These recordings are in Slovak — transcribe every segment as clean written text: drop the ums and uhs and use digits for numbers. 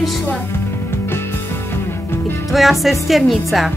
prišla. Je to tvoja sesternica.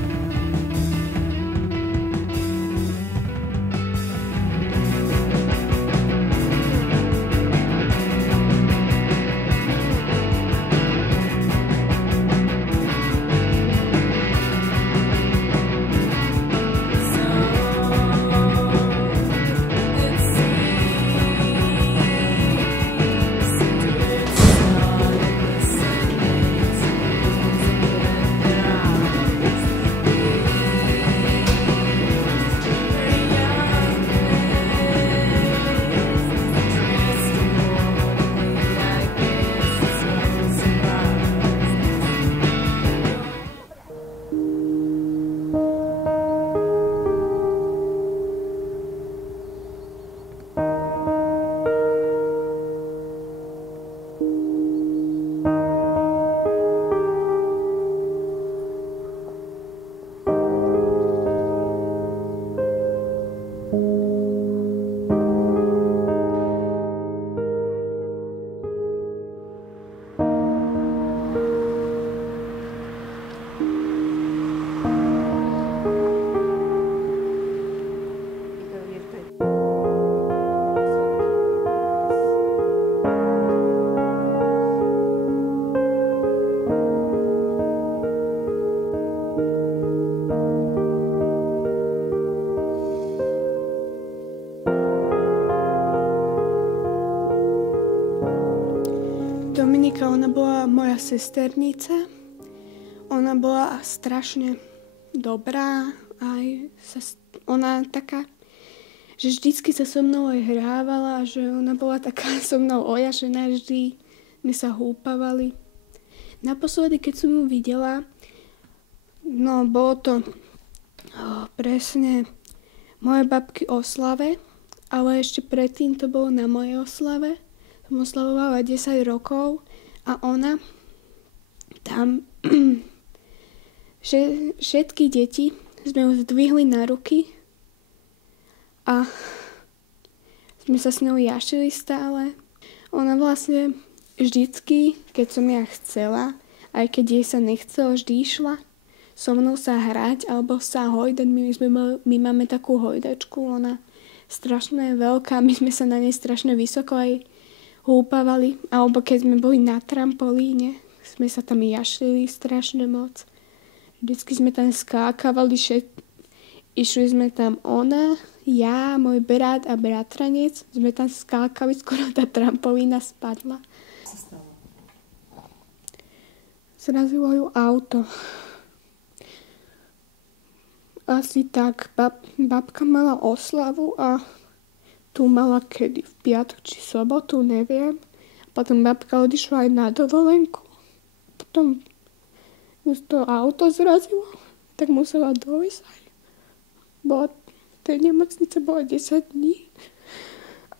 Dominika, ona bola moja sesternica. Ona bola strašne dobrá. Ona taká, že vždycky sa so mnou aj hrávala, že ona bola taká so mnou ojažená, vždy my sa húpavali. Naposledy, keď som ju videla, no bolo to presne moje babky oslave, ale ešte predtým to bolo na mojej oslave. Som oslavovala 10 rokov a ona tam všetky deti sme ju zdvihli na ruky a sme sa s ňou jašili stále. Ona vlastne vždycky, keď som ja chcela, aj keď jej sa nechcelo, vždy išla so mnou sa hrať alebo sa hojdať. My máme takú hojdačku, ona strašne veľká, my sme sa na nej strašne vysoko aj húpavali, alebo keď sme boli na trampolíne, sme sa tam jašlili strašne moc. Vždycky sme tam skákavali, išli sme tam ona, ja, môj brat a bratranec, sme tam skákali, skoro tá trampolína spadla. Co sa stalo? Zrazilo ju auto. Asi tak, babka mala oslavu a tu mala kedy, v piatok či sobotu, neviem. Potom babka odišla aj na dovolenku. Potom ju to auto zrazilo, tak musela dojsť aj. V tej nemocnice bola 10 dní.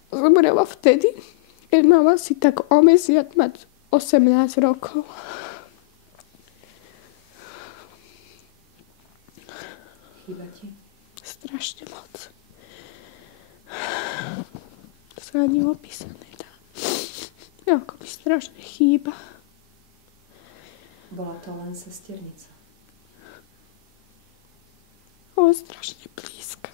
Zomrela vtedy, keď mala si tak o mesiac mať 18 rokov. Chýba ti? Strašne moc. To sa ani opísané dá. Ako mi strašne chýba. Bola to len sesternica. Ale strašne blízka.